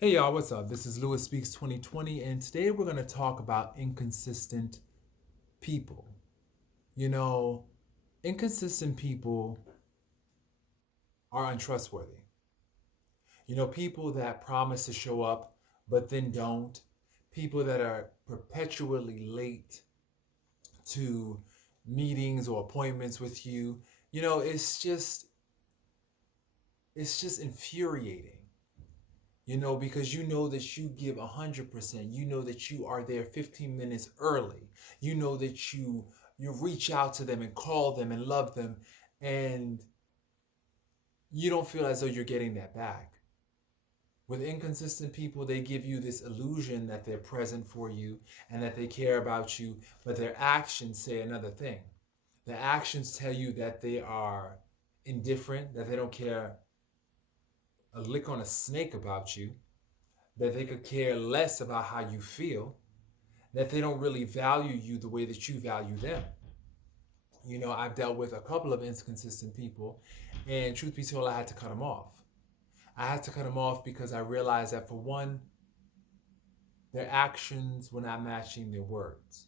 Hey y'all, what's up? This is Lewis Speaks 2020, and today we're going to talk about inconsistent people. You know, inconsistent people are untrustworthy. People that promise to show up but then don't, people that are perpetually late to meetings or appointments with you. It's just infuriating. Because you know that you give 100%. You know that you are there 15 minutes early. You know that you reach out to them and call them and love them, and you don't feel as though you're getting that back. With inconsistent people, they give you this illusion that they're present for you and that they care about you, but their actions say another thing. Their actions tell you that they are indifferent, that they don't care a lick on a snake about you, that they could care less about how you feel, that they don't really value you the way that you value them. I've dealt with a couple of inconsistent people, and truth be told, I had to cut them off. I had to cut them off because I realized that, for one, their actions were not matching their words.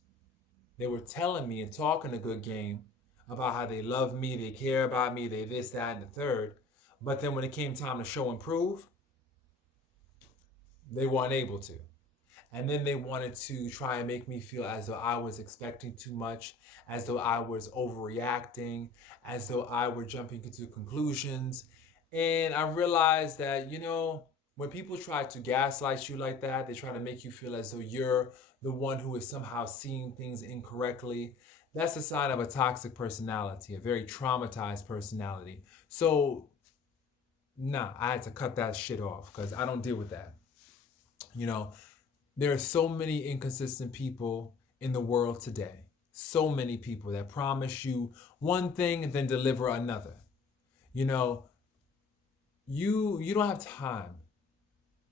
They were telling me and talking a good game about how they love me, they care about me, they this, that, and the third. But then when it came time to show and prove, they weren't able to. And then they wanted to try and make me feel as though I was expecting too much, as though I was overreacting, as though I were jumping into conclusions. And I realized that, when people try to gaslight you like that, they try to make you feel as though you're the one who is somehow seeing things incorrectly. That's a sign of a toxic personality, a very traumatized personality. So, nah, I had to cut that shit off because I don't deal with that. You know, there are so many inconsistent people in the world today. So many people that promise you one thing and then deliver another. You know, you don't have time.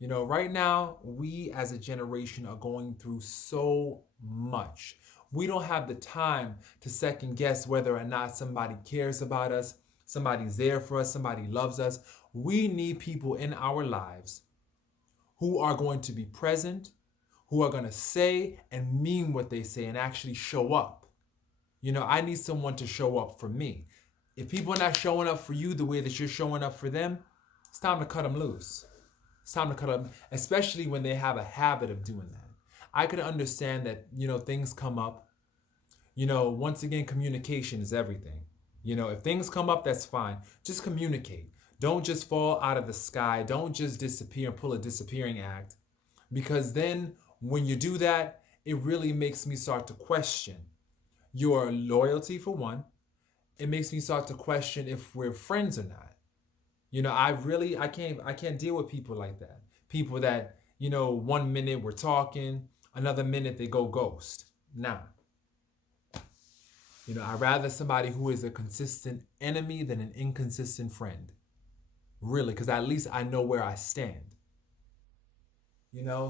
Right now we as a generation are going through so much. We don't have the time to second guess whether or not somebody cares about us, somebody's there for us, somebody loves us. We need people in our lives who are going to be present, who are going to say and mean what they say and actually show up. I need someone to show up for me. If people are not showing up for you the way that you're showing up for them, it's time to cut them loose. It's time to cut them, especially when they have a habit of doing that. I can understand that, things come up. Once again, communication is everything. If things come up, that's fine. Just communicate. Don't just fall out of the sky. Don't just disappear and pull a disappearing act. Because then when you do that, it really makes me start to question your loyalty, for one. It makes me start to question if we're friends or not. I can't deal with people like that. People that, one minute we're talking, another minute they go ghost. Nah. I'd rather somebody who is a consistent enemy than an inconsistent friend. Really, because at least I know where I stand.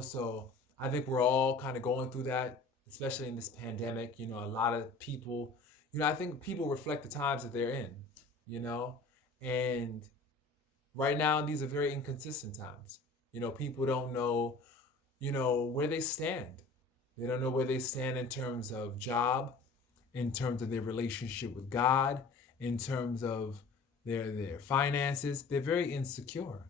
So I think we're all kind of going through that, especially in this pandemic. A lot of people, I think people reflect the times that they're in, you know, and right now these are very inconsistent times. People don't know, where they stand. They don't know where they stand in terms of job, in terms of their relationship with God, in terms of their finances. They're very insecure.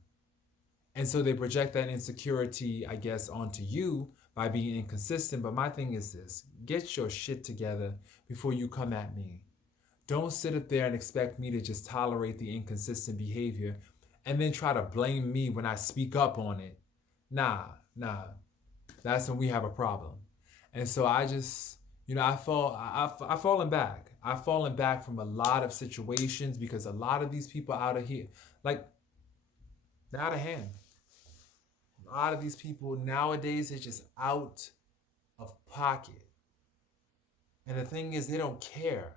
And so they project that insecurity, I guess, onto you by being inconsistent. But my thing is this: get your shit together before you come at me. Don't sit up there and expect me to just tolerate the inconsistent behavior and then try to blame me when I speak up on it. Nah, nah. That's when we have a problem. And so I just, I've fallen back. I've fallen back from a lot of situations because a lot of these people out of here, like, they're out of hand. A lot of these people nowadays are just out of pocket. And the thing is, they don't care.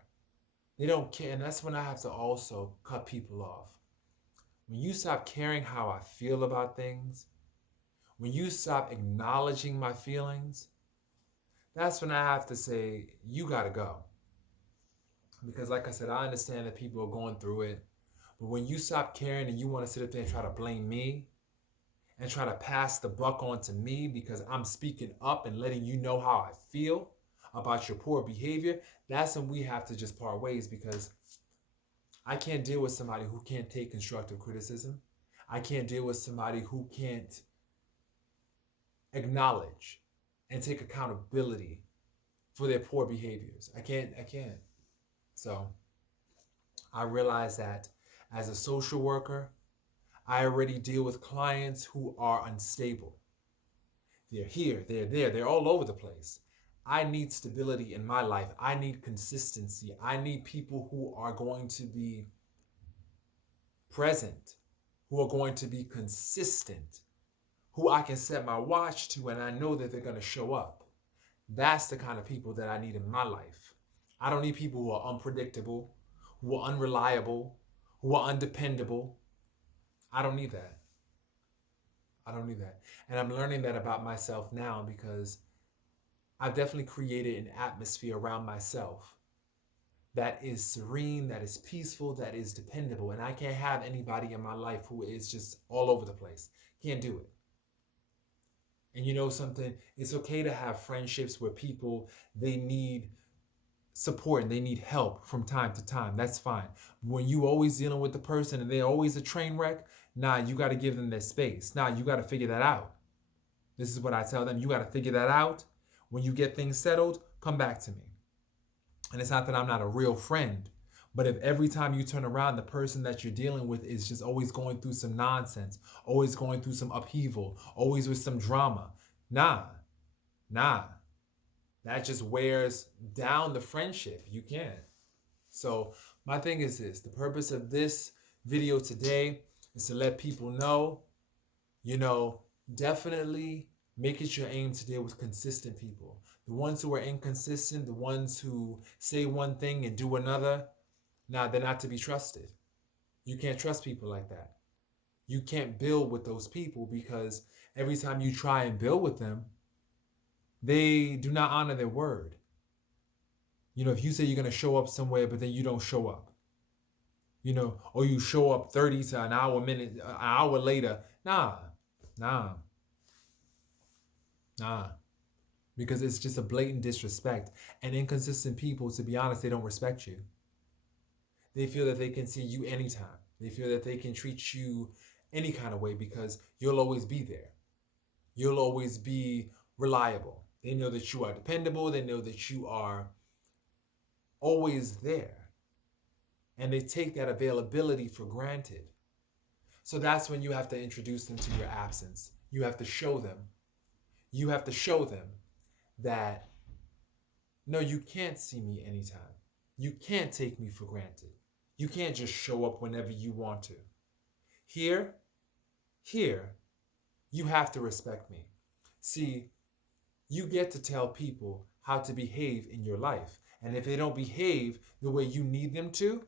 They don't care. And that's when I have to also cut people off. When you stop caring how I feel about things, when you stop acknowledging my feelings, that's when I have to say, you got to go. Because, like I said, I understand that people are going through it. But when you stop caring and you want to sit up there and try to blame me and try to pass the buck on to me because I'm speaking up and letting you know how I feel about your poor behavior, that's when we have to just part ways, because I can't deal with somebody who can't take constructive criticism. I can't deal with somebody who can't acknowledge and take accountability for their poor behaviors. I can't. So I realize that as a social worker, I already deal with clients who are unstable. They're here, they're there, they're all over the place. I need stability in my life. I need consistency. I need people who are going to be present, who are going to be consistent, who I can set my watch to and I know that they're going to show up. That's the kind of people that I need in my life. I don't need people who are unpredictable, who are unreliable, who are undependable. I don't need that. I don't need that. And I'm learning that about myself now, because I've definitely created an atmosphere around myself that is serene, that is peaceful, that is dependable. And I can't have anybody in my life who is just all over the place. Can't do it. And you know something? It's okay to have friendships where people, they need support and they need help from time to time. That's fine. When you always dealing with the person and they're always a train wreck, nah, you got to give them their space. Nah, you got to figure that out. This is what I tell them. You got to figure that out. When you get things settled, come back to me. And it's not that I'm not a real friend, but if every time you turn around, the person that you're dealing with is just always going through some nonsense, always going through some upheaval, always with some drama, nah. That just wears down the friendship. You can't. So my thing is this. The purpose of this video today is to let people know, definitely make it your aim to deal with consistent people. The ones who are inconsistent, the ones who say one thing and do another, nah, they're not to be trusted. You can't trust people like that. You can't build with those people, because every time you try and build with them, they do not honor their word. If you say you're going to show up somewhere, but then you don't show up, or you show up 30 to an hour later, nah. Because it's just a blatant disrespect. And inconsistent people, to be honest, they don't respect you. They feel that they can see you anytime. They feel that they can treat you any kind of way because you'll always be there. You'll always be reliable. They know that you are dependable. They know that you are always there. And they take that availability for granted. So that's when you have to introduce them to your absence. You have to show them. You have to show them that, no, you can't see me anytime. You can't take me for granted. You can't just show up whenever you want to. Here, you have to respect me. See, you get to tell people how to behave in your life. And if they don't behave the way you need them to,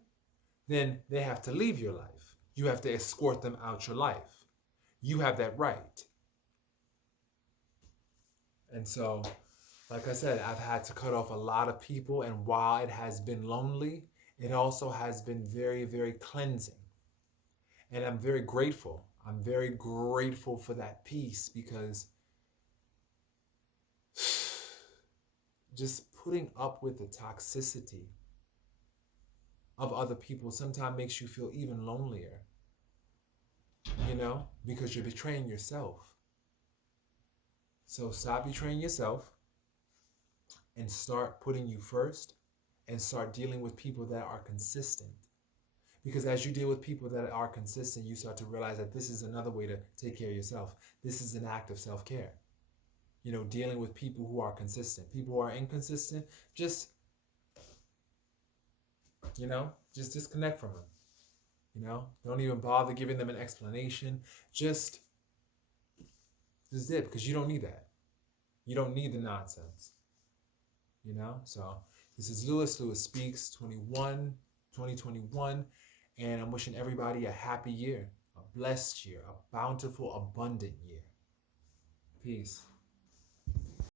then they have to leave your life. You have to escort them out your life. You have that right. And so, like I said, I've had to cut off a lot of people, and while it has been lonely, it also has been very, very cleansing. And I'm very grateful. I'm very grateful for that peace, because just putting up with the toxicity of other people sometimes makes you feel even lonelier, because you're betraying yourself. So stop betraying yourself and start putting you first, and start dealing with people that are consistent. Because as you deal with people that are consistent, you start to realize that this is another way to take care of yourself. This is an act of self-care. Dealing with people who are consistent. People who are inconsistent, just disconnect from them. Don't even bother giving them an explanation. Just dip, because you don't need that. You don't need the nonsense. So this is Lewis Speaks 2021, and I'm wishing everybody a happy year, a blessed year, a bountiful, abundant year. Peace.